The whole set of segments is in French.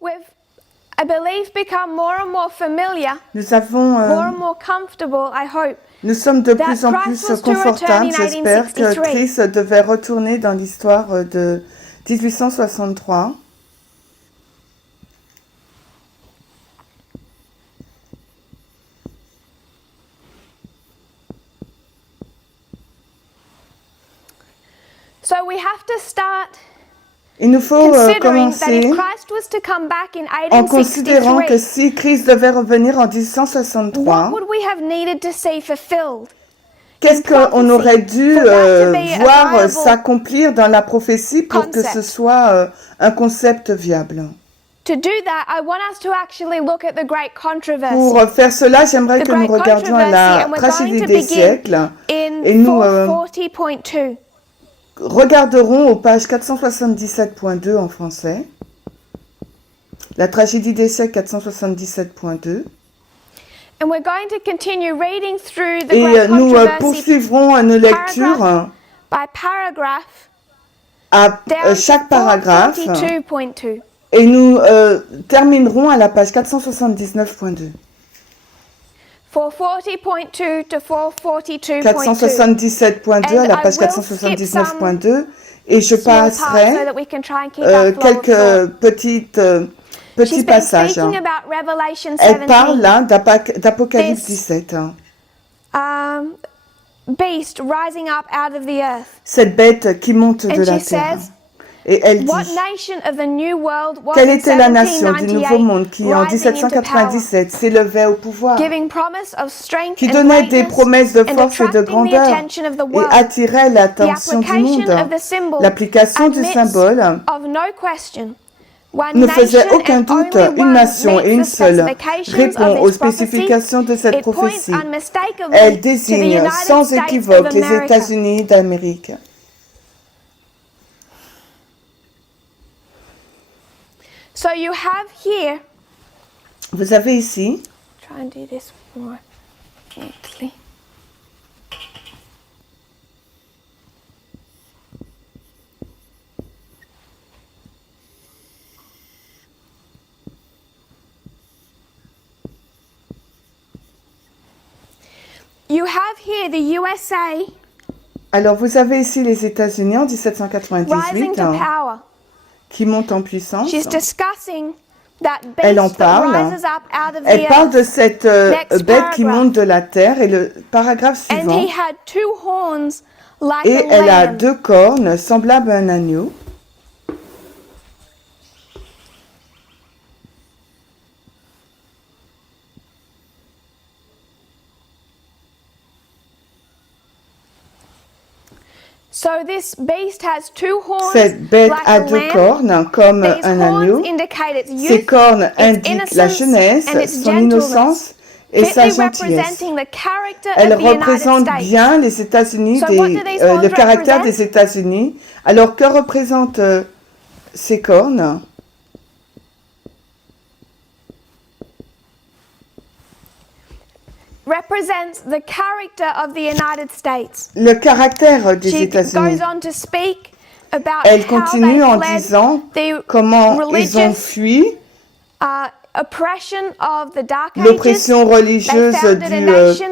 we've, I believe, become more and more familiar, Nous avons, more and more comfortable, I hope. nous sommes de plus en Christ plus was to return confortables, in j'espère, que 1863. Christ devait retourner dans l'histoire de 1863. So we have to start Il nous faut considering that if commencer Christ was to come back in en considérant que 1863, si Christ devait revenir en what 1863, would we have needed to see fulfilled? qu'est-ce qu'on aurait dû For that to be a voir viable s'accomplir dans la prophétie pour que ce concept. soit un concept viable? To do that, I want us to actually look at the great controversy. Pour faire cela, j'aimerais The que nous great regardions à la controversy, and we're tragédie going to des begin siècles in et nous 440.2. regarderons aux pages 477.2 en français. La tragédie des siècles 477.2. And we're going to continue reading through the Et great nous controversy poursuivrons nos lectures by paragraph à down chaque to paragraphe 442.2. et nous terminerons à la page 479.2. 440.2 to 442.2. 477.2 à la page 479.2 et je Small parts so passerai that we can try and keep our flow of thought. quelques petits She's been passages. speaking about Revelation Elle parle 17. là d'Apocalypse This- 17. Beast rising up out of the earth. Cette bête qui monte de And la she terre. says, Et elle What dit, nation of the new world was quelle in était la nation du 1798 Nouveau Monde qui en rising into power, 1797 s'élevait au pouvoir, giving promise of strength qui and donnait des greatness promesses de and force et de attracting the grandeur attention of the et world. attirait The l'attention du application monde. of the symbol L'application du admits symbole of no question. One ne faisait nation aucun and doute, only une one nation et meets une the seule specifications répond of aux this prophecy. spécifications de cette It points prophétie. unmistakably Elle to the désigne United sans States équivoque of les America. États-Unis d'Amérique. So you have here, Vous avez ici, try and do this more neatly. You have here the USA alors vous avez ici les États-Unis en rising 1798 to power. qui montent en puissance. She's discussing that Elle en beast that parle. rises up out of Elle the parle de earth. cette Next bête qui paragraph. monte de la terre et le paragraphe And suivant. he had two horns like Et a elle a lamb. deux cornes semblables à un agneau. So this beast has two horns Cette bête like a a deux lamb. cornes comme These un horns agneau. indicate its Ces youth, cornes its indiquent la innocence, jeunesse, and its son gentleness, innocence et sa fitly gentillesse. representing the character Elle of the United représente States. bien les États-Unis, So what do these horns le caractère represent? des États-Unis. Alors que représentent ces cornes? Represents the character of the United States. Le caractère des She États-Unis. goes on to speak about Elle how continue they en fled disant the comment ils ont religious fui oppression of the Dark Ages. l'oppression religieuse They founded a nation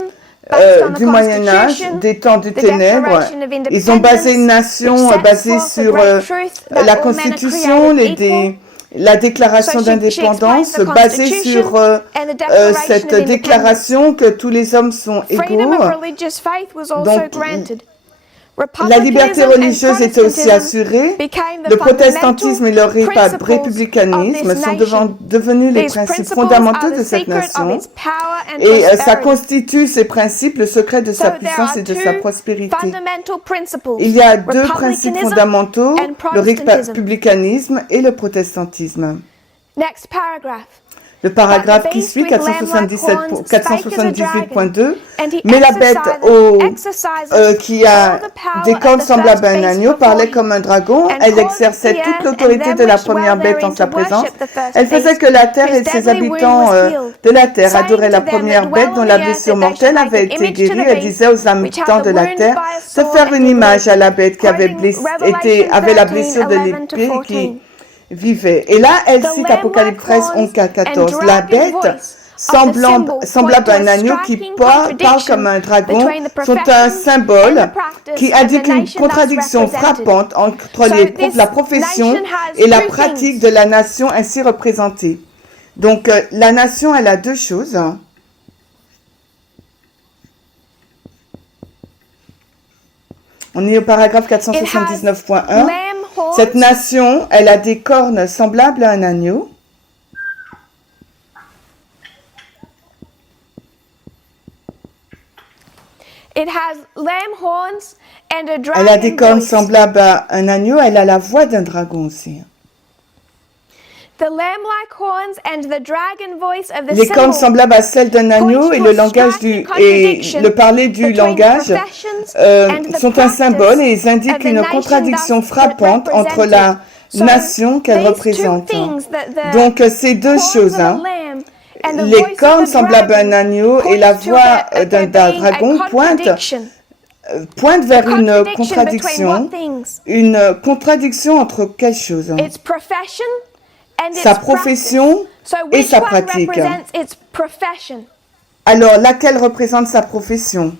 based on the du Moyen-Âge, Constitution, des temps des the ténèbres. Declaration of Ils ont basé une Independence, nation which sets basée forth the sur great truth that la all men are Constitution, created equal. la déclaration So she d'indépendance, explains the basée Constitution sur and the Declaration cette of déclaration que tous les hommes sont Freedom égaux. of religious faith was also Donc, granted. La liberté Republicanism and religieuse était aussi Protestantism assurée. became the Le protestantisme et le fundamental principles républicanisme of this sont nation. devenus les These principes principles fondamentaux are de the cette secret of nation. its power and Et ça prosperity. constitue ces principes le secret de So sa there puissance are et de sa two prospérité. fundamental principles, Il y a deux principes republicanism fondamentaux, and le Protestantism. républicanisme et le protestantisme. Next paragraph. Le paragraphe qui beast suit, with lamb-like horns spake as a 478.2, And he mais la bête exercises qui a all the power des of cornes the semblables à first un beast agneau before parlait him, comme un dragon. and Elle caused exerçait the toute earth l'autorité and de la them which première dwell bête en therein sa to présence. worship the first Elle faisait beast, que la terre et whose ses deadly wound habitants was healed, de la terre saying adoraient la to them première that bête dwell dont on la the blessure earth that they mortelle should make avait an été image to guérie. the Elle beast, disait aux which had habitants the de la wound terre by a de sword faire and une to image live. à la bête qui avait Quoting été Revelation avait la 13, blessure de 11 to l'épée 14. vivait. Et là, elle The cite lamb Apocalypse like 13, horns 11, 14. and La dragon bête voice of the symbol semblable à point to a un agneau qui striking parle comme contradiction un dragon between the sont un profession symbole and the practice qui of the indique une nation thus contradiction represented. frappante entre So this la profession nation has et la two pratique things. de la nation ainsi représentée. Donc, la nation, elle a deux choses. On est au paragraphe It has 479.1. lamb horns. Cette nation, elle a des cornes semblables à un agneau. It has lamb horns and a Elle a des dragon cornes voice. semblables à un agneau. Elle a la voix d'un dragon aussi. The lamb-like horns and the dragon voice of the Les cornes symbol semblables à celles d'un agneau et le langage et le parler du langage sont un symbole et ils indiquent une contradiction frappante entre la nation qu'elle représente. Donc ces deux choses, les cornes semblables à un agneau et la voix d'un dragon pointent vers une contradiction entre quelle chose? Its profession and its Sa profession practice. So et which sa one pratique. represents its profession? Alors, laquelle représente sa profession?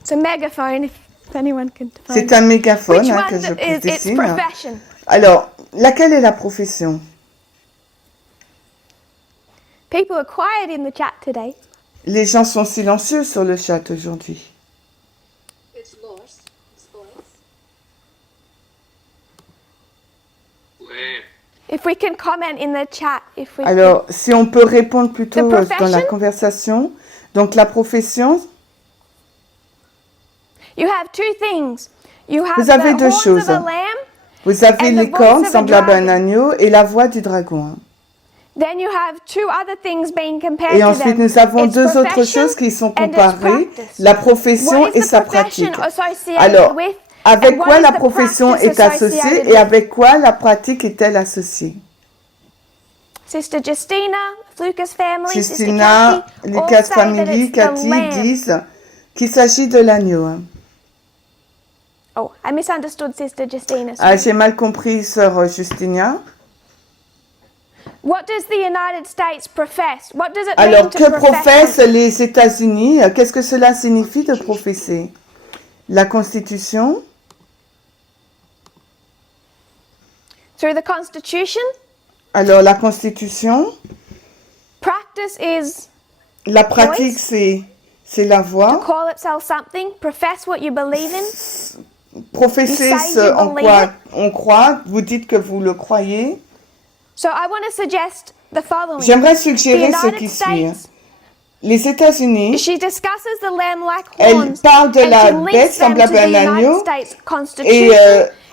It's a megaphone, if anyone can define C'est it. un mégaphone Which que one je is its dessine. profession? Alors, laquelle est la profession? People are quiet in the chat today. Les gens sont silencieux sur le chat aujourd'hui. It's lost. It's lost. If we can comment in the chat, if we Alors, si on peut répondre plutôt The dans la profession? conversation. Donc, la profession, you have two things. You have Vous avez the deux horns choses. of a lamb, vous avez And les the voice cornes of a semblables à un dragon. agneau et la voix du dragon. then you have two other things being compared Et to ensuite, them. nous avons Its deux autres profession choses qui sont and its comparées, practice. la profession What is et the sa profession pratique. associated Alors, with, avec and what quoi is la the profession practice est associée associated et with? avec quoi la pratique est-elle associée? Sister Justina, Lucas family, Justina, Sister Kathy, all Lucas say that Family, it's the Cathy lamb. disent qu'il s'agit de l'agneau. Oh, I misunderstood Sister Justina. Ah, sorry. j'ai mal compris, sœur Justina. What does the United States profess? What does it Alors, mean to que profess? professent les États-Unis? Qu'est-ce que cela signifie de professer? La Constitution? Through the Constitution, Alors, la Constitution, practice is la pratique, c'est la to voix. call itself something, profess what you believe in. Professer You say ce you en believe quoi it. on croit, vous dites que vous le croyez. So I want to suggest the following. J'aimerais The suggérer ce United qui suit. States, Les États-Unis, she discusses the lamb-like elle horns parle de and la she links bête them semblable to à the un United agneau States et, Constitution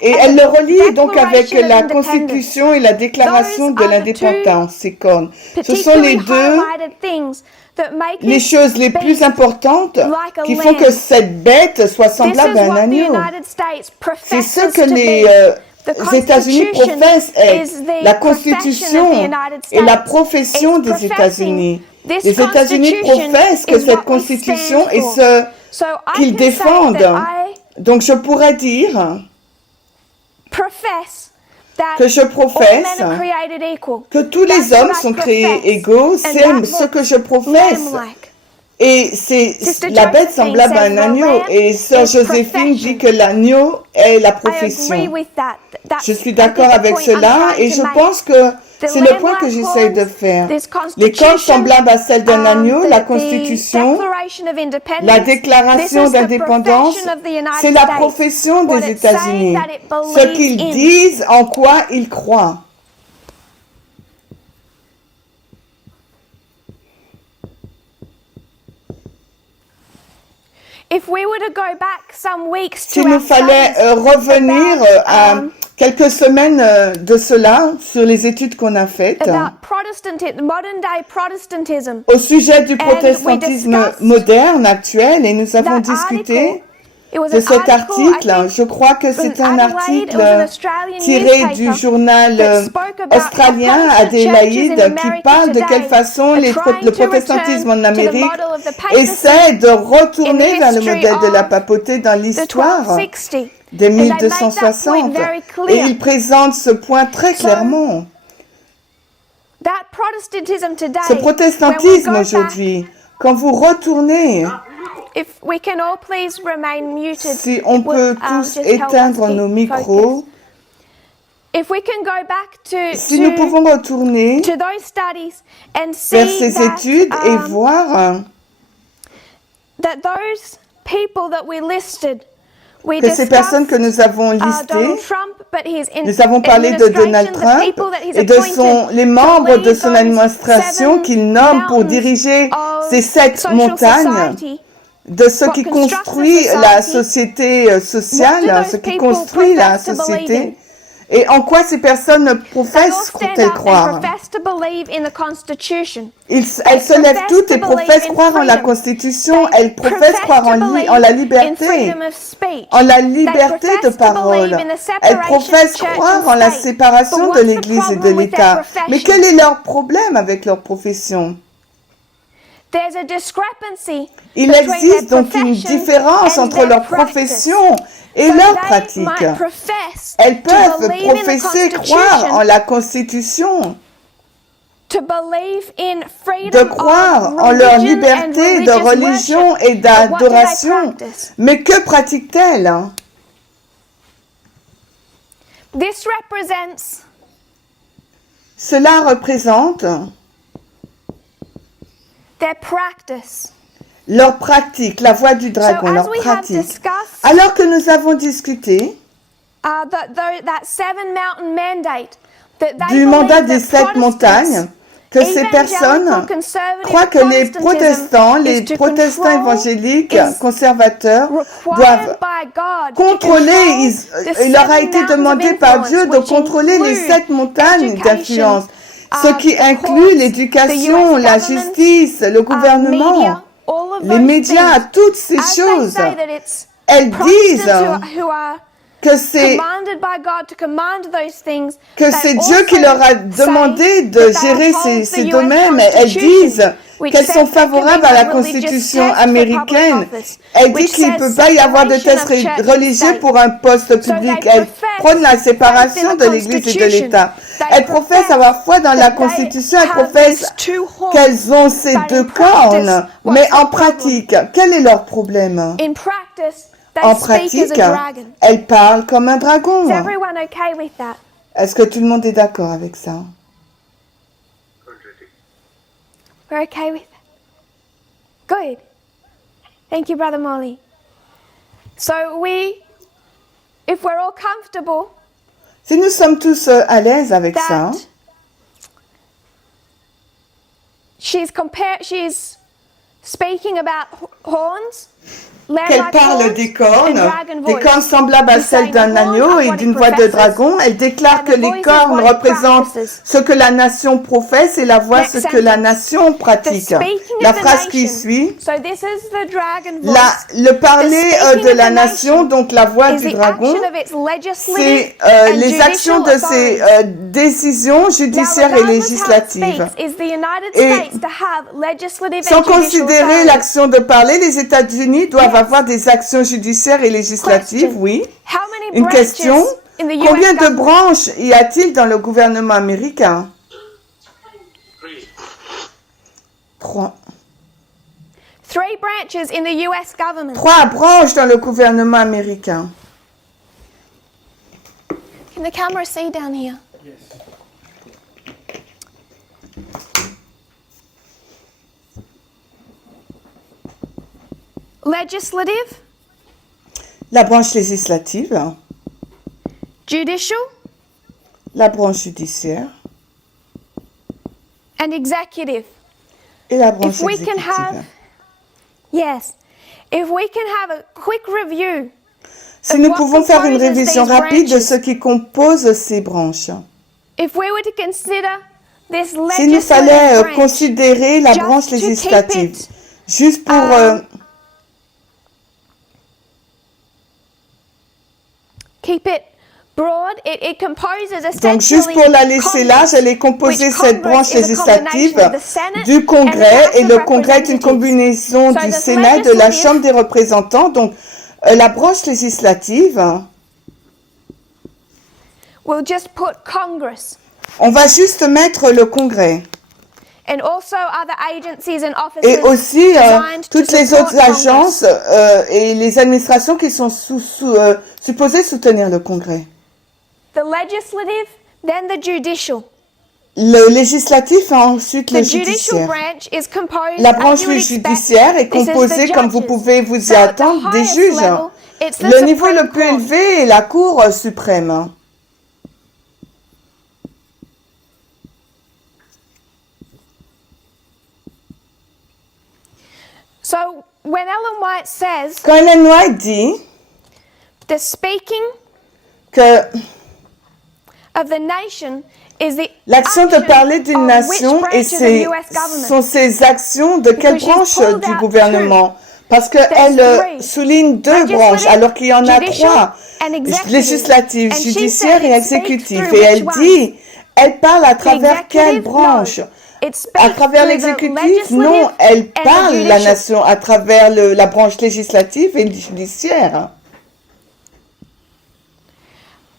et and elle the le relie donc avec Declaration of la Independence. Constitution et la Déclaration Those de are the l'indépendance, ces cornes. Ce sont particularly les deux highlighted things that make les this choses les plus beast importantes like a qui font que lamb. cette bête soit This semblable is à un what the agneau. United States C'est ce professes que to les be. The États-Unis Constitution professent être is the la profession of the Constitution United et la States. profession It's des professing États-Unis. this Les États-Unis Constitution professent que is cette what we Constitution stand est for. ce So I qu'ils can say défendent. that I Donc je pourrais dire profess that que je all professe men are created equal. que tous les That's what hommes I sont profess. créés égaux, And c'est that ce que looks je professe. lamb-like. Et c'est Sister la bête Josephine semblable à says un the agneau. lamb Et sœur is Joséphine dit profession. que l'agneau est la I agree profession. with that. That's, Je suis I d'accord think, the avec point I'm cela trying et to je make. pense que The c'est le point que lamb-like j'essaie de horns, faire. this Les cornes Constitution, semblables à celles d'un agneau, la the Constitution, Declaration of Independence, la this Déclaration is the d'indépendance, profession of the United c'est la States. profession What des it's saying États-Unis. that it Ce believes qu'ils in. disent, en quoi ils croient. If we were to go back some weeks to S'il our nous fallait studies revenir à about, quelques semaines de cela, sur les études qu'on a faites, about modern day Protestantism, au sujet du we protestantisme discussed moderne, actuel, et nous avons that discuté article de cet article. Je crois que c'est un article tiré du journal australien Adélaïde qui parle de quelle façon le protestantisme en Amérique essaie de retourner vers le modèle de la papauté dans l'histoire des 1260. Et il présente ce point très clairement. Ce protestantisme aujourd'hui, quand vous retournez, si on peut tous éteindre nos micros, si nous pouvons retourner vers ces études et voir que ces personnes que nous avons listées, nous avons parlé de Donald Trump et de les membres de son administration qu'il nomme pour diriger ces 7 montagnes, de ce qui construit la société sociale, ce qui construit la société, et en quoi ces personnes professent elles croire. Elles se lèvent toutes et professent croire en la Constitution, elles professent croire en la liberté de parole. Elles professent croire en la séparation de l'Église et de l'État. Mais quel est leur problème avec leur profession? Il existe donc une différence entre leur profession et leur pratique. Elles peuvent professer croire en la Constitution, de croire en leur liberté de religion et d'adoration. Mais que pratiquent-elles? Cela représente leur pratique, la voie du dragon, leur pratique. Alors que nous avons discuté du mandat des 7 montagnes, que ces personnes croient que les protestants évangéliques conservateurs doivent contrôler, il leur a été demandé par Dieu de contrôler les 7 montagnes d'influence, ce qui inclut l'éducation, la justice, le gouvernement, les médias, toutes ces choses. Elles disent que c'est Dieu qui leur a demandé de gérer ces domaines. Elles disent qu'elles sont favorables à la Constitution américaine. Elles disent qu'il ne peut pas y avoir de tests religieux pour un poste public. Elles prônent la séparation de l'Église et de l'État. Elles professent avoir foi dans la Constitution. Elles professent qu'elles ont ces 2 cornes. Mais en pratique, quel est leur problème? En pratique, elles parlent comme un dragon. Est-ce que tout le monde est d'accord avec ça? We're okay with that. Good. Thank you, Brother Molly. So if we're all comfortable, si nous sommes tous à l'aise avec ça, she's speaking about horns. Qu'elle parle des cornes semblables à celles d'un agneau et d'une voix de dragon. Elle déclare que les cornes représentent ce que la nation professe et la voix ce que la nation pratique. La phrase qui suit, le parler de la nation, donc la voix du dragon, c'est les actions de ses décisions judiciaires et législatives. Et sans considérer l'action de parler, les États-Unis doivent avoir des actions judiciaires et législatives, oui. Une question, combien de branches y a-t-il dans le gouvernement américain? 3. 3 branches dans le gouvernement américain. Can the camera see down here? Yes. Legislative, la branche législative, judicial, la branche judiciaire, and executive. Et la branche If we exécutive. can have, yes, if we can have a quick review. Si nous pouvons faire une révision rapide de ce qui compose ces branches. If we were to consider this S'il nous fallait legislative branch, considérer la just branche to keep législative, it, juste pour keep it broad, it composes Donc, juste essentially pour la laisser là, Congress, j'allais composer which cette Congress branche is a législative combination of the Senate du and the Congrès, House et of le Congrès est une Representatives. combinaison So du the Sénat et de la legislative- Chambre des représentants. Donc, la branche législative, We'll just put Congress on va juste mettre le Congrès. and also other agencies and offices Et aussi designed to toutes les support autres agences Congress. et les administrations qui sont supposées soutenir le Congrès. The legislative, then the judicial. Le législatif a ensuite le The judicial judiciaire. branch is composed, La as branche you would expect, judiciaire est this is the composée, comme vous judges. pouvez vous y So at the attendre, des highest juges. level, it's the Le niveau Supreme le plus Court. élevé est la Cour suprême. So when Ellen White says Quand Ellen White dit the speaking que of the nation is the l'action de action parler d'une of which nation et branch of the US government. sont ces actions de quelle Because she's branche pulled du out gouvernement? Parce There's qu'elle three. souligne deux Legislative, branches, alors qu'il y en a judicial, trois, and executive. législative, And she judiciaire said et it speaks exécutive. through Et elle which dit, elle parle à The travers quelle executive, branche? no. It speaks À travers through the l'exécutif, non, legislative elle and the parle la judicial. nation à travers la branche législative et judiciaire.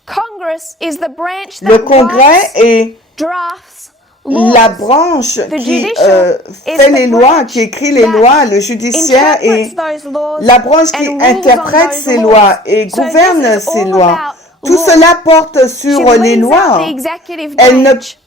Congress is the branch Le that Congrès writes, est drafts, laws. la branche The qui judicial is fait the les lois, branch qui écrit les that lois, le judiciaire est interprets those laws la branche qui and rules interprète on those ces laws. lois et So gouverne this is ces all lois. about Tout law. cela porte She sur les leaves out lois. the executive Elle branch.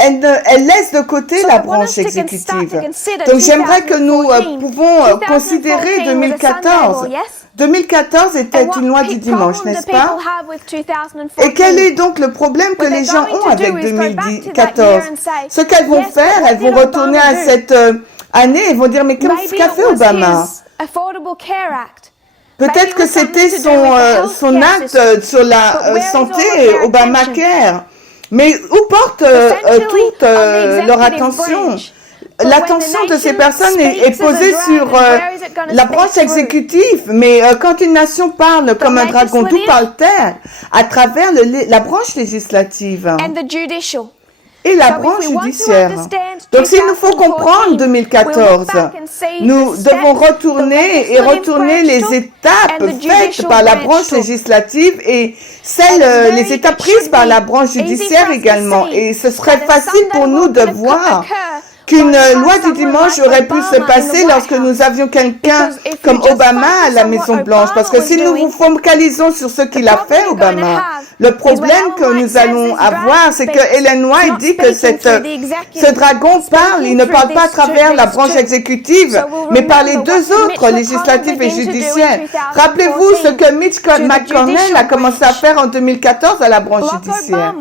Elle laisse de côté So la I want branche us to exécutive. consider Donc j'aimerais que nous 2014. pouvons considérer 2014 was a 2014. Sunday law, yes? 2014 était And what une loi du dimanche, problem n'est-ce do pas? people have with 2014? Et quel est donc le problème que What les they're gens going ont to avec do is go back to that 2014? year and say, Ce qu'elles vont yes, but faire, what elles vont did retourner Obama à do? cette année et vont dire, mais qu'est-ce Maybe qu'a it fait was Obama? his Affordable Care Act. Peut-être que c'était son acte sur la santé Obamacare. Mais où porte toute leur attention? L'attention de ces personnes est posée sur la branche exécutive, mais quand une nation parle comme un dragon, d'où parle-t-elle? À travers la branche législative And the judicial. et la So branche if we want to judiciaire. understand Donc s'il nous faut comprendre 2014, nous devons retourner et retourner les étapes faites par la branche législative et les étapes prises par la branche judiciaire également. Et ce serait facile pour nous de voir qu'une loi du dimanche aurait pu se passer lorsque nous avions quelqu'un comme Obama à la Maison-Blanche. Parce que si nous vous focalisons sur ce qu'il a fait, Obama, le problème que nous allons avoir, c'est que Ellen White dit que ce dragon parle, il ne parle pas à travers la branche exécutive, mais par les deux autres, législatives et judiciaires. Rappelez-vous ce que Mitch McConnell a commencé à faire en 2014 à la branche judiciaire.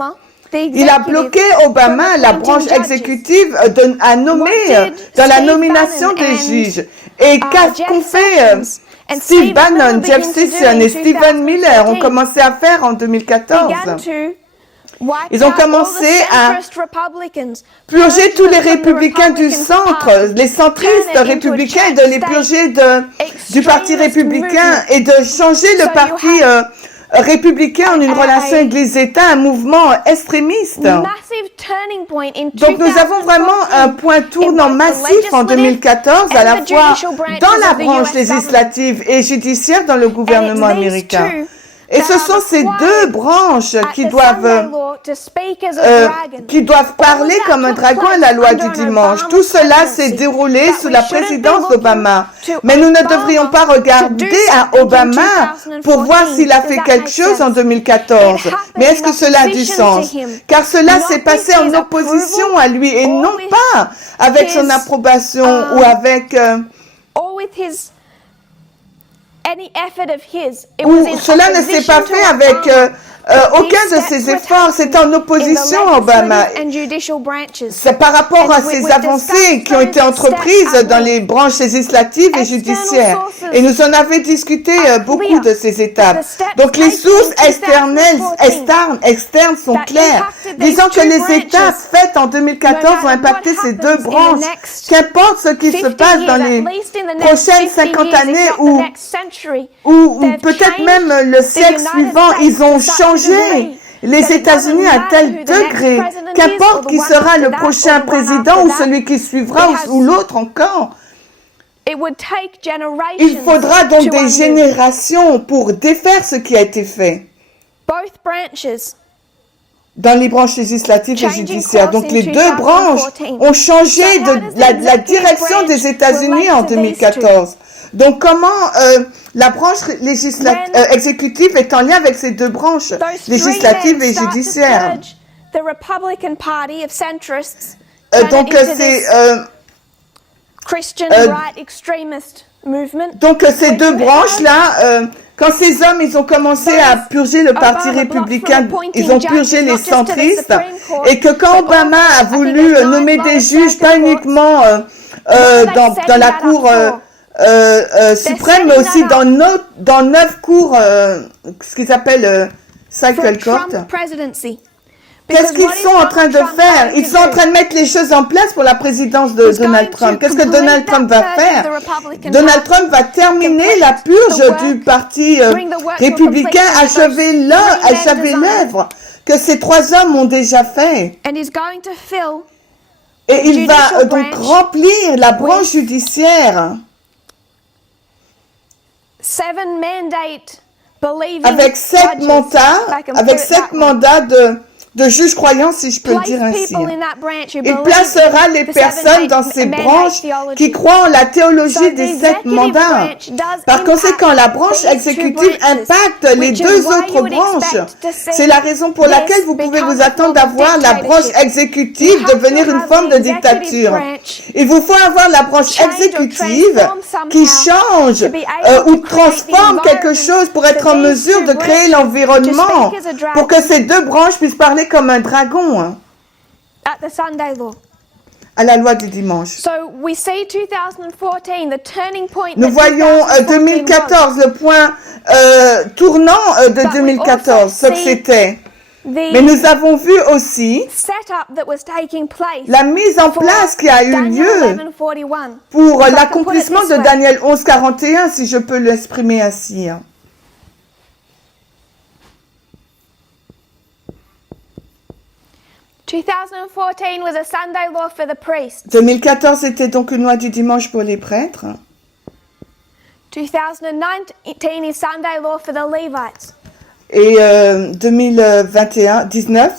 Il a bloqué Obama, la branche exécutive, à nommer dans la nomination des juges. Et qu'ont fait Steve Bannon, Jeff Sessions et Stephen Miller ont commencé à faire en 2014? Ils ont commencé à purger tous les républicains du centre, les centristes républicains, et de les purger du parti républicain et de changer le parti républicain en une relation Église-État, un mouvement extrémiste. Donc nous avons vraiment un point tournant massif en 2014, à la fois dans la branche législative et judiciaire dans le gouvernement américain. Et ce sont ces deux branches qui doivent parler comme un dragon à la loi du dimanche. Tout cela s'est déroulé sous la présidence d'Obama. Mais nous ne devrions pas regarder à Obama pour voir s'il a fait quelque chose en 2014. Mais est-ce que cela a du sens? Car cela s'est passé en opposition à lui et non pas avec son approbation ou avec... cela ne s'est pas fait avec aucun de ces efforts, c'est en opposition à Obama. C'est par rapport à ces avancées qui ont été entreprises dans les branches législatives et judiciaires. Et nous en avons discuté beaucoup de ces étapes. Donc les sources externes sont claires, disant que les étapes faites en 2014 vont impacter ces deux branches. Qu'importe ce qui se passe dans les prochaines 50 années ou peut-être même le siècle suivant, ils ont changé les États-Unis à tel degré, qu'importe qui sera le prochain président ou celui qui suivra ou l'autre encore. Il faudra donc des générations pour défaire ce qui a été fait dans les branches législatives et judiciaires. Donc les deux branches ont changé de la direction des États-Unis en 2014. Donc comment la branche exécutive est en lien avec ces deux branches législatives et judiciaires? Donc c'est donc ces deux branches-là, quand ces hommes ils ont commencé à purger le parti républicain, ils ont purgé les centristes, et que quand Obama a voulu nommer des juges, pas uniquement dans la Cour suprême, mais aussi dans 9 cours, ce qu'ils appellent cycle court. Qu'est-ce qu'ils sont en train de faire? Ils sont en train de mettre les choses en place pour la présidence de Donald Trump. Qu'est-ce que Donald Trump va faire? Donald Trump va terminer la purge du parti républicain, achever l'œuvre que ces trois hommes ont déjà fait. Et il va donc remplir la branche judiciaire avec 7 mandats de juges croyants, si je peux le dire ainsi. Il placera les personnes dans ces branches qui croient en la théologie des 7 mandats. Par conséquent, la branche exécutive impacte les deux autres branches. C'est la raison pour laquelle vous pouvez vous attendre à voir la branche exécutive devenir une forme de dictature. Il vous faut avoir la branche exécutive qui change ou transforme quelque chose pour être en mesure de créer l'environnement pour que ces deux branches puissent parler comme un dragon à la loi du dimanche. Nous voyons 2014, le point tournant de 2014, ce que c'était. Mais nous avons vu aussi la mise en place qui a eu lieu pour l'accomplissement de Daniel 11:41, si je peux l'exprimer ainsi. 2014 était donc une loi du dimanche pour les prêtres. Et 2019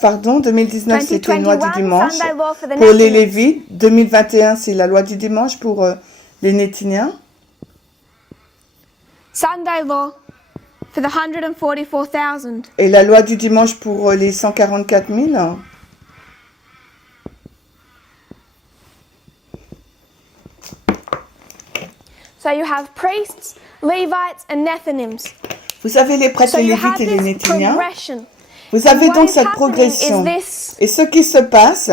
c'était une loi du dimanche pour les Lévites. 2021 c'est la loi du dimanche pour les Nétiniens. Et la loi du dimanche pour les 144 000. Vous avez les prêtres, les Lévites et les Nétiniens. Vous avez donc cette progression. Et ce qui se passe,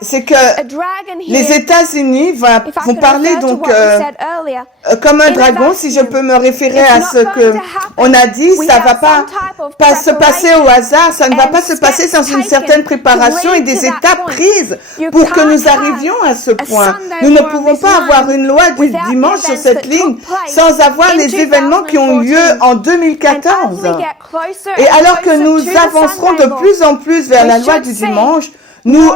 c'est que les États-Unis vont parler donc comme un dragon, si je peux me référer à ce que on a dit. Ça va pas se passer au hasard, ça ne va pas se passer sans une certaine préparation et des étapes prises pour que nous arrivions à ce point. Nous ne pouvons pas avoir une loi du dimanche sur cette ligne sans avoir les événements qui ont eu lieu en 2014. Et alors que nous avancerons de plus en plus vers la loi du dimanche, nous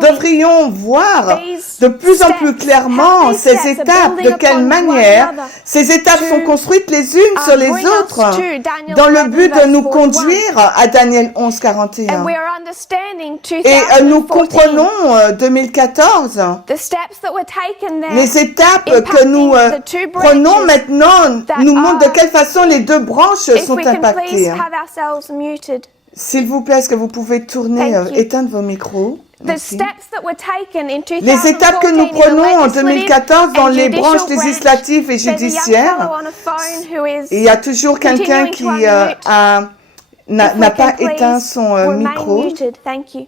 devrions voir de plus en plus clairement ces étapes, de quelle manière ces étapes sont construites les unes sur les autres, dans le but de nous conduire à Daniel 11:41. Et nous comprenons 2014, les étapes que nous prenons maintenant nous montrent de quelle façon les deux branches sont impactées. S'il vous plaît, est-ce que vous pouvez tourner, Thank you. éteindre vos micros? The Merci. steps that were taken in 2014 Les étapes que nous in the prenons en legislative 2014 dans and les judicial branches branch, législatives et there's a young judiciaires, fellow on a phone who is il y a toujours quelqu'un continuing qui to unmute. n'a If we pas can éteint please son remain micro. muted. Thank you.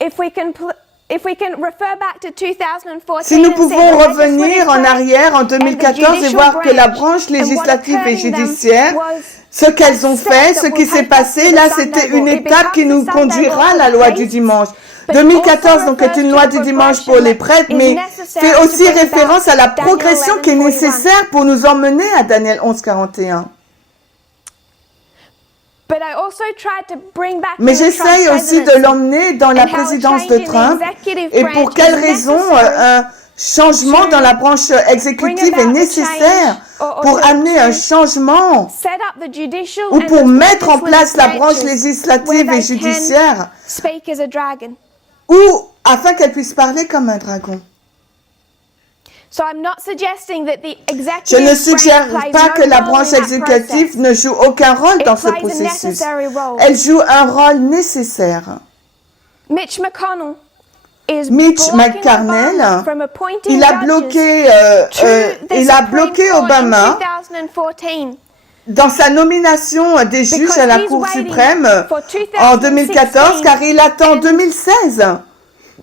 If we can refer back to 2014 Si nous and see pouvons the revenir legislative en branch arrière en and the 2014 et judicial voir que la branch, branche and what législative et occurred in them judiciaire, was ce qu'elles ont a fait, step ce that qui will s'est take us passé, to là, the c'était Sunday une law. It étape qui becomes nous the Sunday conduira law à for la loi du priests, dimanche. but 2014 also donc est une refers loi to du the dimanche pour progression les prêtres, that is mais necessary fait to aussi bring référence à la about Daniel progression qui est 11:41. nécessaire pour nous emmener à Daniel 11:41. But I also tried to bring back Mais in the Trump j'essaye aussi de presidency l'emmener dans la and how a présidence de change in the Trump executive et pour branch quelles is raisons necessary un changement dans la branche exécutive est bring about a nécessaire change or pour to- amener un to changement set up the judicial ou and pour the mettre en legislative place la branche branches législative where et they can judiciaire speak as a dragon. ou afin qu'elle puisse parler comme un dragon. So I'm not suggesting that the Je executive ne suggère branch plays pas no que la role branche in that exécutive process. ne joue aucun rôle It dans ce plays a processus. necessary role. Elle joue un rôle nécessaire. Mitch McConnell is Mitch blocking McConnell, Obama from appointing il a judges bloqué, to the il a Supreme bloqué Court Obama in 2014. dans sa nomination des juges Because à la he's Cour waiting suprême for en 2014 2016 car il attend and 2016.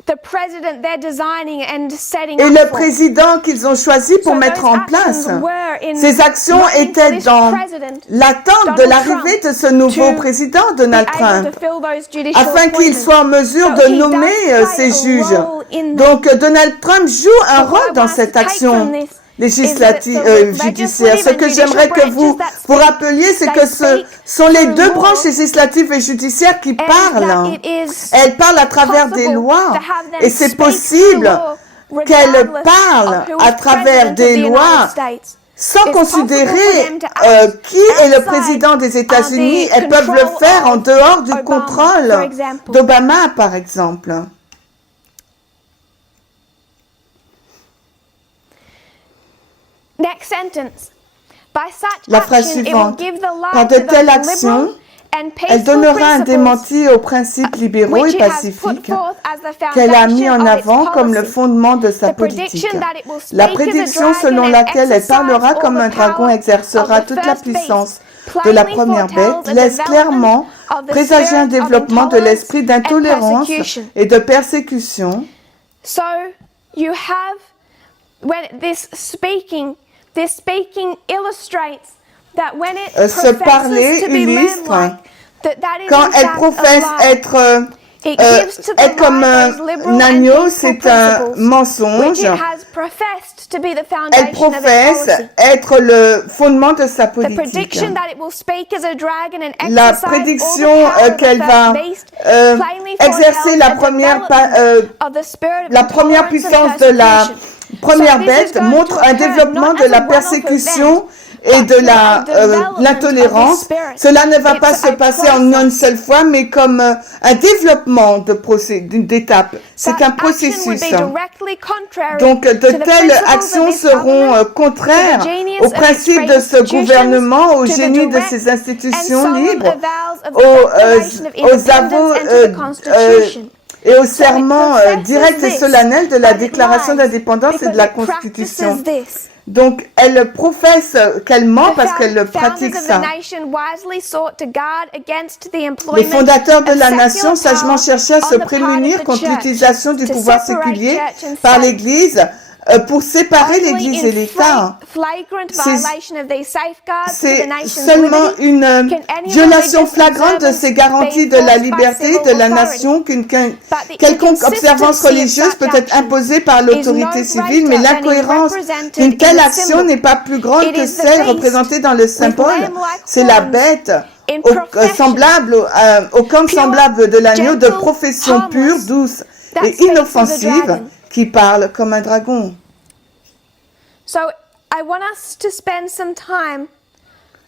The president they're designing and setting Et up le for. président qu'ils ont choisi pour So mettre those en place, actions were in ces actions waiting étaient for this dans president, l'attente de Donald l'arrivée Trump, de ce nouveau to président be Donald able Trump, to fill those judicial afin qu'il appointments. soit en mesure So de he does nommer play ces a juges. role in Donc Donald Trump joue un But what rôle I dans want us cette to take action from this législative, is that the judiciaire. Ce que legislative and j'aimerais que judicial vous branches that vous speak, rappeliez, c'est they que ce speak sont les through deux law, branches législatives et judiciaires qui and parlent. that it is Elles parlent à travers des possible lois. to have them Et c'est speak through possible law qu'elles regardless parlent of who à is travers president of des the United lois States. sans It's considérer possible for them to act qui est le outside président des États-Unis. of the Elles peuvent le control faire en of dehors du Obama, contrôle for example. d'Obama, par exemple. Next sentence. By such La phrase action, it will suivante. give the lie Par to de those telles liberal actions, and elle peaceful donnera un principles démenti aux principes libéraux et which it has put pacifiques forth as the qu'elle a mis foundation en of its avant comme le policy. fondement de sa The politique. prediction that it will La speak as a prédiction dragon selon and laquelle elle exercise parlera all comme the un dragon power exercera of the toute la first beast puissance de la plainly première foretells bête a laisse development clairement of the présager un spirit of développement de l'esprit intolerance and d'intolérance persecution. et de persécution. So you have when this speaking illustrates that when it Ce parler professes to be illustre lamb-like, that is quand in elle fact professe a lie. être It gives to the être comme lie those liberal un and agneau, peaceful c'est un principles, mensonge. which it has professed to be the Elle foundation of its professe policy. être le fondement de sa The politique. prediction that it will speak as a dragon and La exercise prédiction all the power of the qu'elle first va beast plainly exercer foretells la a première, development of the spirit of la première intolerance and puissance de la persecution. première So this is bête going montre to un occur développement not de as la a one-off persécution event, et but de to a development l'intolérance. of the spirit. Cela ne va It's pas se a passer en process. une seule fois, mais comme un développement d'étapes. C'est That un action would processus. be directly contrary Donc, to de the telles principles of actions this seront government, contraires to the genius aux of its principes de ce institutions, gouvernement, au to the génie de direct ses and institutions solemn libres, avowals of the Declaration of aux Independence aveux and to the Constitution. et au serment professes direct et this, solennel de la but it Déclaration lies d'indépendance et de la because it Constitution. practices this. Donc, elle professe qu'elle ment The parce qu'elle pratique founders of ça. the nation wisely sought to guard against the Les employment fondateurs de of la secular nation sagement power cherchaient à se on the part of prémunir the contre church l'utilisation du to pouvoir separate séculier church and par state. l'Église pour séparer Only l'Église in et l'État. flagrant C'est- violation of these safeguards to the C'est nation's seulement liberty une can any violation religious flagrante de observance ces garanties be de la enforced by liberté civil de la authority. nation qu'une But the quelconque observance inconsistency of religieuse peut such être action imposée par is l'autorité no civile, greater mais than is l'incohérence represented d'une in telle the action symbol. n'est pas plus grande It que is the celle beast représentée dans le symbole. lamb-like C'est la horns bête in au, profession, semblable au cornes pure, semblable de l'agneau de gentle, profession pure, harmless, douce that et speaks as a inoffensive dragon. qui parle comme un dragon. So I want us to spend some time,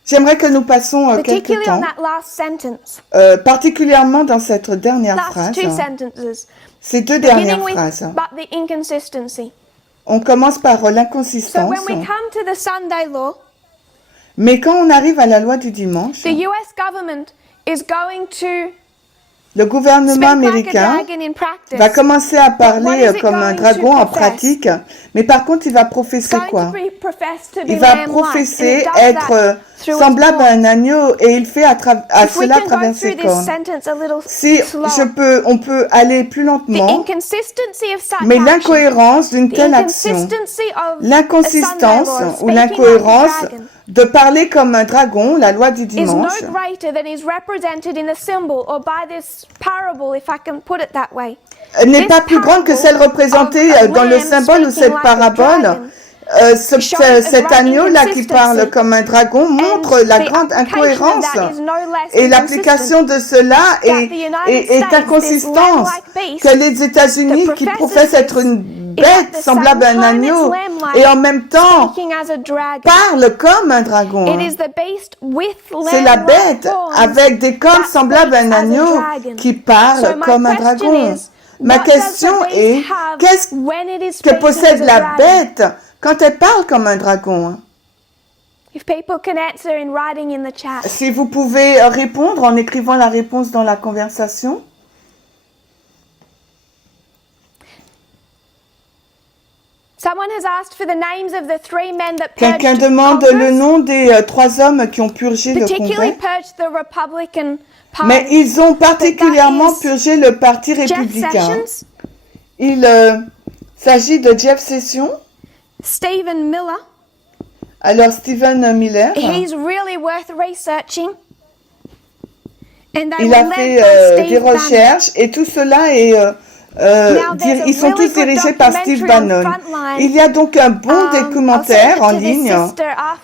J'aimerais que nous passions quelques particularly on temps, that last sentence, particulièrement dans cette dernière last phrase, two sentences, ces deux beginning dernières with phrases. but the inconsistency. On commence par So l'inconsistance. when we come to the Sunday law, Mais quand on arrive à la loi du dimanche, the US government is going to le gouvernement speak like a américain dragon in practice. va commencer à what parler is it comme un going dragon to en profess? pratique, mais par contre, il va professer Going quoi? to be professed to be Il va lamb-like, and professer it does être that through its semblable à un horns. agneau et il fait à If we cela à can travers go ses through this cornes. sentence a little Si slower. on peut aller plus The lentement, inconsistency of such mais action, l'incohérence d'une the telle action, inconsistency of a Sunday l'inconsistance law ou speaking like a l'incohérence dragon de parler comme un dragon, la loi du is dimanche, no greater than is represented in the symbol or by this parable, if I can put it that way. n'est This pas plus grande que celle parable représentée of a dans le lamb symbole ou speaking cette like a parabole. dragon Cet agneau-là qui parle comme un dragon montre la grande incohérence. Et l'application de cela est inconsistante. Que les États-Unis, qui professent être une bête semblable à un agneau, et en même temps parlent comme un dragon. C'est la bête avec des cornes semblables à un agneau qui parle comme un dragon. Ma question est, qu'est-ce que possède la bête quand elle parle comme un dragon? Si vous pouvez répondre en écrivant la réponse dans la conversation. Quelqu'un demande le nom des 3 hommes qui ont purgé le Congrès. Mais ils ont particulièrement purgé le Parti républicain. Il s'agit de Jeff Sessions. Stephen Miller. Alors Stephen Miller. He's really worth researching. And they Il a were fait led by des Steve recherches et tout cela est ils sont tous dirigés par Steve Bannon. Il y a donc un bon documentaire en ligne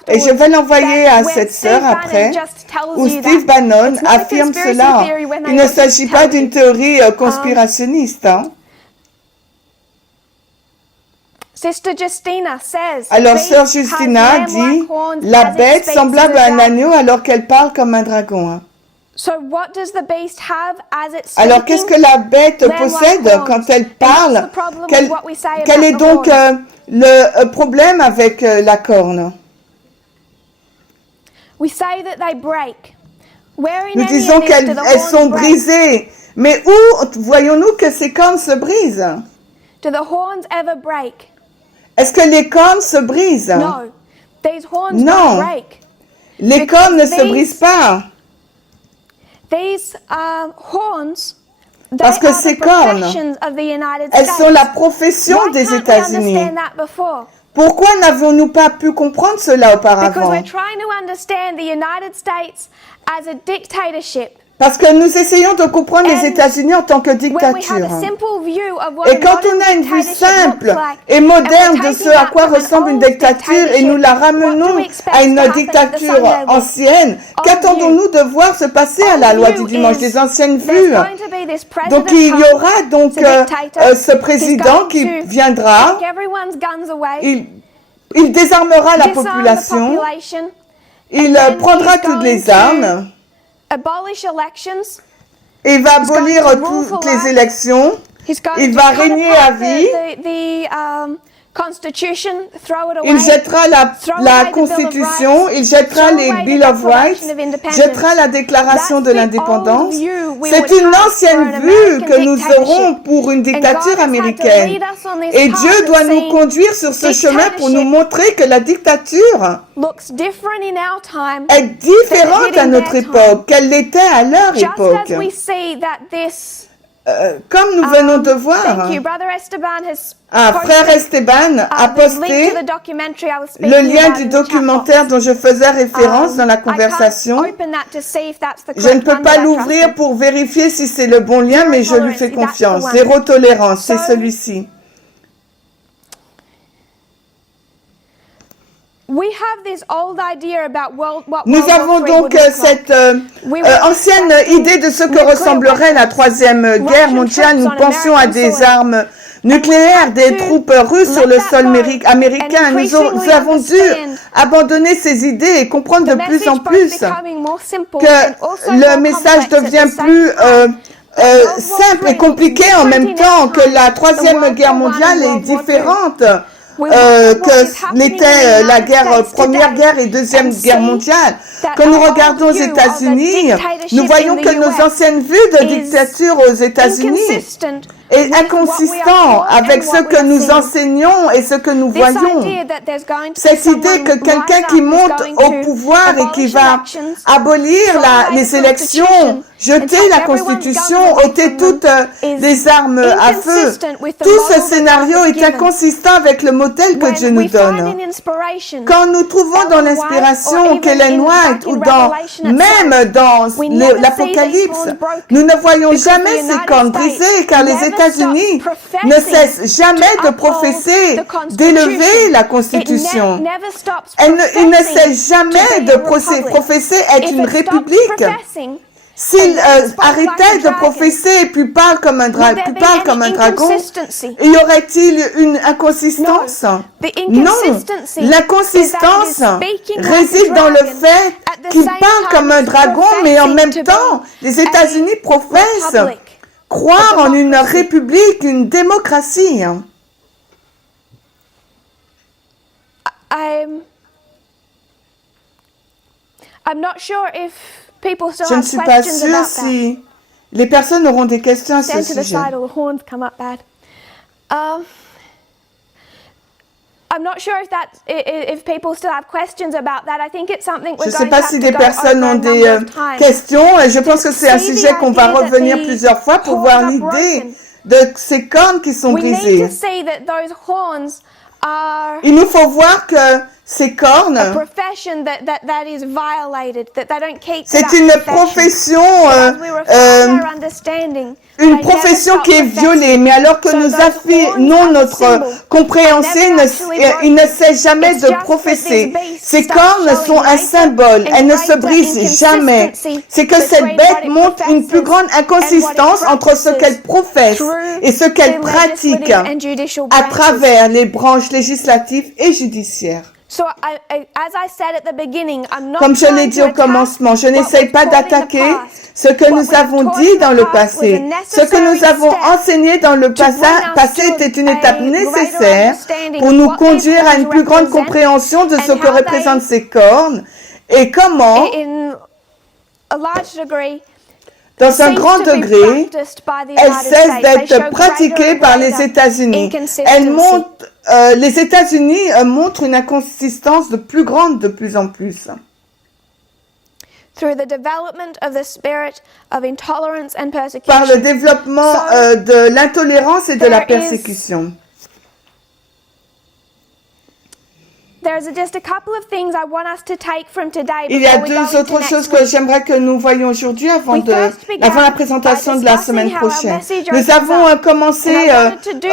et je vais l'envoyer à cette sœur après où Steve Bannon affirme cela. Il ne s'agit pas d'une théorie conspirationniste. Alors sœur Justina dit la bête semblable à un agneau alors qu'elle parle comme un dragon. Alors qu'est-ce que la bête possède quand elle parle? Quel est donc le problème avec la corne? Nous disons qu'elles sont brisées. Mais où voyons-nous que ces cornes se brisent? Est-ce que les cornes se brisent? Non. Les cornes ne se brisent pas. Parce que ces cornes, elles sont la profession des États-Unis. Pourquoi n'avons-nous pas pu comprendre cela auparavant? Parce que nous essayons de comprendre les États-Unis en tant que dictature. Et quand on a une vue simple et moderne de ce à quoi ressemble une dictature et nous la ramenons à une dictature ancienne, qu'attendons-nous de voir se passer à la loi du dimanche, des anciennes vues? Donc il y aura donc ce président qui viendra, il désarmera la population, il prendra toutes les armes, il va abolir toutes les élections, il va régner à vie, il jettera la Constitution, il jettera les Bill of Rights, jettera la Déclaration de l'indépendance. C'est une ancienne vue que nous aurons pour une dictature américaine. Et Dieu doit nous conduire sur ce chemin pour nous montrer que la dictature est différente à notre époque, qu'elle l'était à leur époque. Comme nous venons de voir, frère Esteban a posté le lien du documentaire dont je faisais référence dans la conversation. Je ne peux pas l'ouvrir pour vérifier si c'est le bon lien, mais je lui fais confiance. Zéro tolérance, c'est celui-ci. Nous avons donc cette ancienne idée de ce que ressemblerait la Troisième Guerre mondiale. Nous pensions à des armes nucléaires, des troupes russes sur le sol américain. Nous avons dû abandonner ces idées et comprendre de plus en plus que le message devient plus simple et compliqué en même temps, que la Troisième Guerre mondiale est différente que l'était la Première Guerre et Deuxième Guerre mondiale, que nous regardons aux États-Unis, nous voyons que nos anciennes vues de dictature aux États-Unis est inconsistant avec ce que nous enseignons et ce que nous voyons. Cette idée que quelqu'un qui monte au pouvoir et qui va abolir les élections, jeter la Constitution, ôter toutes les armes à feu, tout ce scénario est inconsistant avec le modèle que Dieu nous donne. Quand nous trouvons dans l'inspiration qu'Ellen White ou même dans l'Apocalypse, nous ne voyons jamais ces cornes brisées car les États-Unis ne cessent jamais de professer, d'élever la Constitution. Il ne cesse jamais de professer être une république. S'il arrêtait de professer et puis parle comme un dragon, y aurait-il une inconsistance? Non. L'inconsistance réside dans le fait qu'il parle comme un dragon, mais en même temps, les États-Unis professent croire en une république, une démocratie. I'm not sure if people still Je ne have suis pas questions sûre about si les personnes auront des questions à ce Stand to the sujet. side, or the horns come up bad. I'm not sure if people still have questions about that. I think it's something Je we're ne sais going to pas have si to des go personnes over a ont number des of times. questions et je pense que c'est un See the sujet qu'on va idea that revenir the plusieurs fois pour horns voir are l'idée broken. de ces cornes qui sont We need to brisées. see that those horns are Il nous faut voir que ces cornes, a profession that is violated, that they don't keep to c'est that une profession. profession, As we refine our understanding, une they profession never qui est stop violée, mais alors que So nous those affinons horns are notre the symbol. compréhension, They're never actually il ne broken. cesse jamais It's de just that professer. these beasts Ces start cornes showing sont un greater symbole, and elles ne se greater brisent jamais. inconsistency C'est que cette between bête what it montre une plus grande professes inconsistance and what it entre ce qu'elle professe through et ce qu'elle the pratique legislative and judicial à branches. travers les branches législatives et judiciaires. So as I said at the beginning, I'm not Comme je l'ai trying dit to au attack commencement, je what n'essaye was pas taught in the d'attaquer past. ce que What nous was avons taught dit in dans the le past was a passé. Ce que nous necessary avons step enseigné dans le to bring us passé to était une a étape greater nécessaire understanding pour of nous what conduire these à une plus grande represent compréhension de ce and que how représentent they, ces cornes et comment, in a large degree, dans un cease grand to be degré, practiced by the elles United cessent States. They show d'être pratiquées greater par and les greater États-Unis. inconsistency. Les États-Unis montrent une inconsistance de plus grande de plus en plus. Through the development of the spirit of intolerance and Par persecution. le développement de l'intolérance et de la there is- persécution. There's just a couple of things I want us to take from today Il y a before we go deux into autres next choses week. que j'aimerais que nous voyions aujourd'hui avant la présentation de la semaine prochaine. Nous avons commencé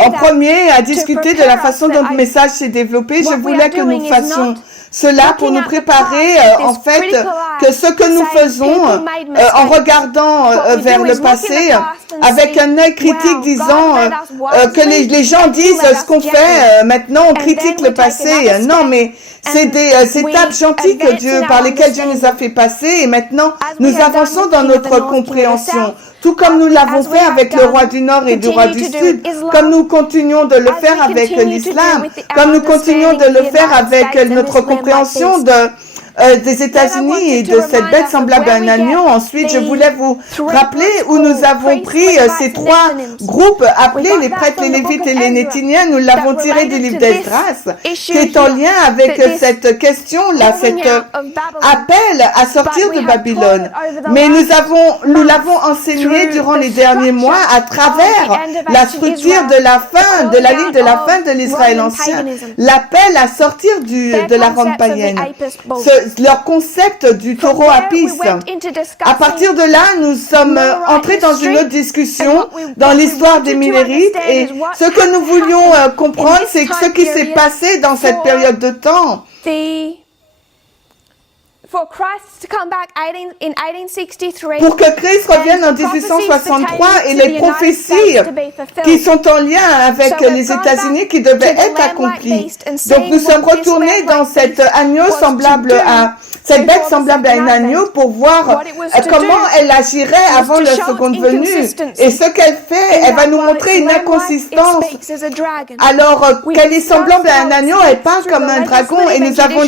en premier à discuter de la façon dont le message s'est développé. Je voulais que nous fassions cela pour nous préparer en fait que ce que nous faisons en regardant vers le passé avec un œil critique disant que les gens disent ce qu'on fait maintenant on critique le passé. Non mais c'est des étapes gentilles que Dieu, par lesquelles Dieu nous a fait passer et maintenant nous avançons dans notre compréhension. Tout comme nous l'avons fait avec le roi du Nord et du roi du Sud, comme nous continuons de le faire avec l'islam, comme nous continuons de le faire avec notre compréhension des États-Unis et de cette bête semblable à un agneau. Ensuite, je voulais vous rappeler où nous avons pris ces trois groupes appelés les prêtres, les lévites et les néthiniens. Nous l'avons tiré du livre d'Esdras, qui est en lien avec cette question-là, cet appel à sortir de Babylone. Mais nous l'avons enseigné durant les derniers mois à travers la structure de la fin, de la ligne de la fin de l'Israël ancien, l'appel à sortir de la Rome païenne. Leur concept du taureau apis. À partir de là, nous sommes entrés dans une autre discussion dans l'histoire des Millérites et ce que nous voulions comprendre, c'est ce qui s'est passé dans cette période de temps. Pour que Christ revienne en 1863 et les prophéties qui sont en lien avec les États-Unis qui devaient être accomplies. Donc nous sommes retournés dans cet agneau semblable à cette bête semblable à un agneau pour voir comment elle agirait avant la seconde venue. Et ce qu'elle fait, elle va nous montrer une inconsistance. Alors qu'elle est semblable à un agneau, elle parle comme un dragon et nous avons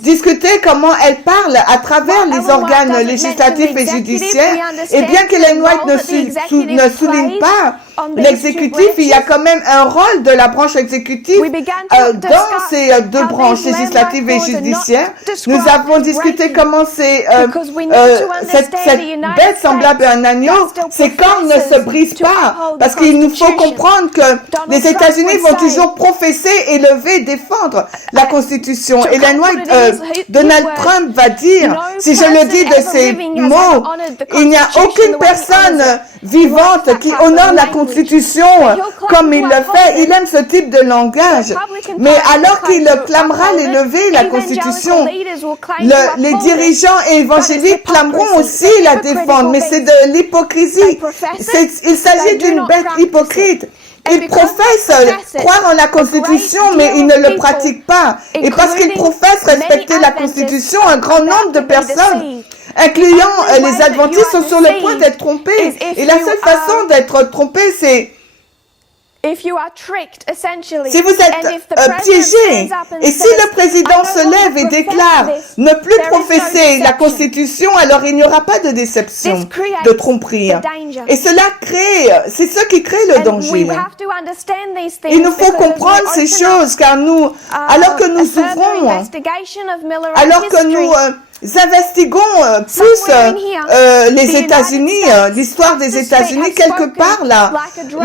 discuté comment elle parle à travers les organes législatifs et judiciaires. Et bien qu'Ellen White ne souligne pas l'exécutif, il y a quand même un rôle de la branche exécutive dans ces deux branches législatives et judiciaires. Nous avons discuté comment cette bête semblable à un agneau, ses cornes ne se brisent pas, parce qu'il nous faut comprendre que les États-Unis vont toujours professer, élever, défendre la Constitution. Ellen White, Donald Trump va dire, si je le dis de ces mots, il n'y a aucune personne vivante qui honore la Constitution comme il le fait. Il aime ce type de langage. Mais alors qu'il clamera l'élever, la Constitution, les dirigeants évangéliques clameront aussi la défendre. Mais c'est de l'hypocrisie. Il s'agit d'une bête hypocrite. Ils professent croire en la Constitution, mais ils ne le pratiquent pas. Et parce qu'ils professent respecter la Constitution, un grand nombre de personnes, incluant les adventistes, sont sur le point d'être trompés. Et la seule façon d'être trompé, c'est si vous êtes piégé, et si le président se lève et déclare ne plus professer la Constitution, alors il n'y aura pas de déception, de tromperie. Et cela crée, c'est ce qui crée le danger. Il nous faut comprendre ces choses, car nous, alors que nous ouvrons, alors que nous investiguons plus les États-Unis, l'histoire des États-Unis, quelque part là.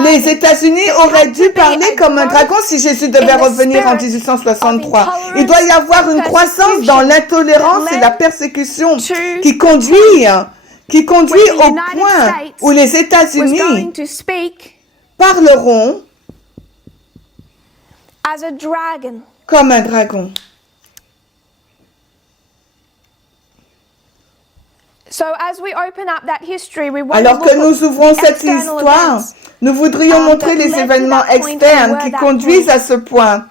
Les États-Unis auraient dû parler comme un dragon si Jésus devait revenir en 1863. Il doit y avoir une croissance dans l'intolérance et la persécution qui conduit au point où les États-Unis parleront comme un dragon. Alors que nous ouvrons cette histoire, nous voudrions montrer les événements externes qui conduisent à ce point.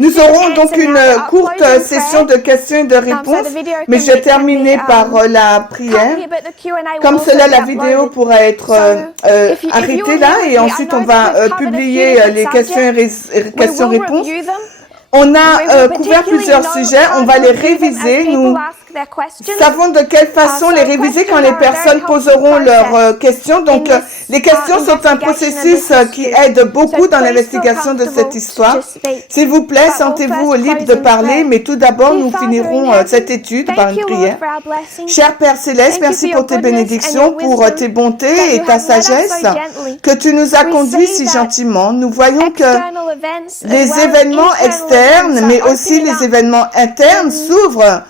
Nous aurons donc une courte session de questions et de réponses, mais je vais terminer par la prière. Comme cela, la vidéo pourra être arrêtée là et ensuite on va publier les questions-réponses. On a couvert plusieurs sujets, on va les réviser. Nous savons de quelle façon les réviser quand les personnes poseront leurs questions. Donc, les questions sont un processus qui aide beaucoup dans l'investigation de cette histoire. S'il vous plaît, sentez-vous libre de parler, mais tout d'abord, nous finirons cette étude par une prière. Cher Père Céleste, merci pour tes bénédictions, pour tes bontés et ta sagesse, que tu nous as conduits si gentiment. Nous voyons que les événements externes, mais aussi les événements internes s'ouvrent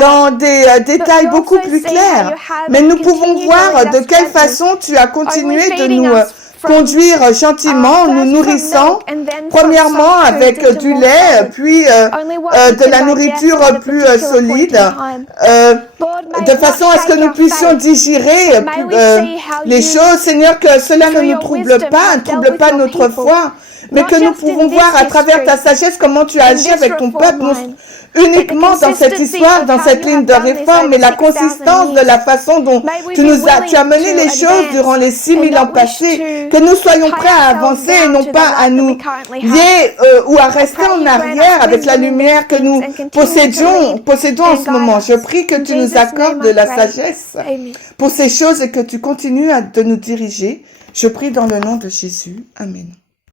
dans des détails beaucoup plus clairs. Mais nous pouvons voir de quelle façon tu as continué de nous conduire gentiment, nous nourrissant, premièrement avec du lait, puis de la nourriture plus solide, de façon à ce que nous puissions digérer les choses. Seigneur, que cela ne nous trouble pas notre foi, mais que nous pouvons voir à travers ta sagesse comment tu as agi avec ton peuple, uniquement dans cette histoire, dans cette ligne de réforme, mais la consistance de la façon dont tu as mené les choses durant les 6000 ans passés, que nous soyons prêts à avancer et non pas à nous lier ou à rester en arrière avec la lumière que nous possédons en ce moment. Je prie que tu nous accordes de la sagesse pour ces choses et que tu continues de nous diriger. Je prie dans le nom de Jésus. Amen.